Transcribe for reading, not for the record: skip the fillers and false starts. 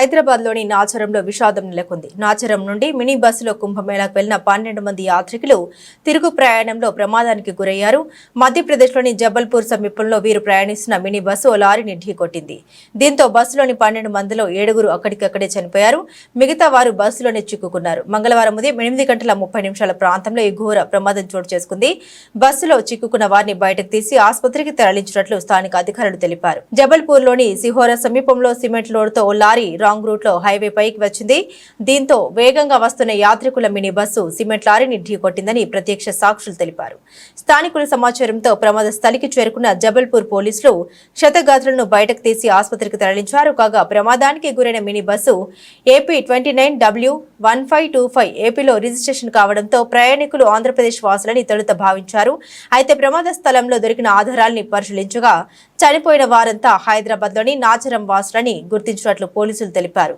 హైదరాబాద్లోని నాచరంలో విషాదం నెలకొంది. నాచరం నుండి మినీ బస్సులో కుంభమేళాకు వెళ్లిన 12 మంది యాత్రికులు తిరుగు ప్రయాణంలో ప్రమాదానికి గురయ్యారు. మధ్యప్రదేశ్లోని జబల్పూర్ సమీపంలో వీరు ప్రయాణిస్తున్న మినీ బస్సు ఓ లారీని ఢీకొట్టింది. దీంతో బస్సులోని 12 మందిలో 7 అక్కడికక్కడే చనిపోయారు. మిగతా వారు బస్సులోనే చిక్కుకున్నారు. మంగళవారం ఉదయం 8:30 ప్రాంతంలో ఈ ఘోర ప్రమాదం చోటు చేసుకుంది. బస్సులో చిక్కుకున్న వారిని బయటకు తీసి ఆసుపత్రికి తరలించినట్లు స్థానిక అధికారులు తెలిపారు. జబల్పూర్లోని సిహోరా సమీపంలో సిమెంట్ లోడ్తో ఓ లారీ రాంగ్ రూట్ లో హైవే పైకి వచ్చింది. దీంతో వేగంగా వస్తున్న యాత్రికుల మినీ బస్సు సిమెంట్ లారీని ఢీకొట్టిందని ప్రత్యక్ష సాక్షులు తెలిపారు. స్థానికుల సమాచారంతో ప్రమాద స్థలికి చేరుకున్న జబల్పూర్ పోలీసులు క్షతగాత్రులను బయటకు తీసి ఆసుపత్రికి తరలించారు. కాగా ప్రమాదానికి గురైన మినీ బస్సు AP 29W1525 ఏపీలో రిజిస్ట్రేషన్ కావడంతో ప్రయాణికులు ఆంధ్రప్రదేశ్ వాసులని తొలుత భావించారు. అయితే ప్రమాద స్థలంలో దొరికిన ఆధారాల్ని పరిశీలించగా చనిపోయిన వారంతా హైదరాబాద్లోని నాచరం వాసులని గుర్తించినట్లు పోలీసులు తెలిపారు.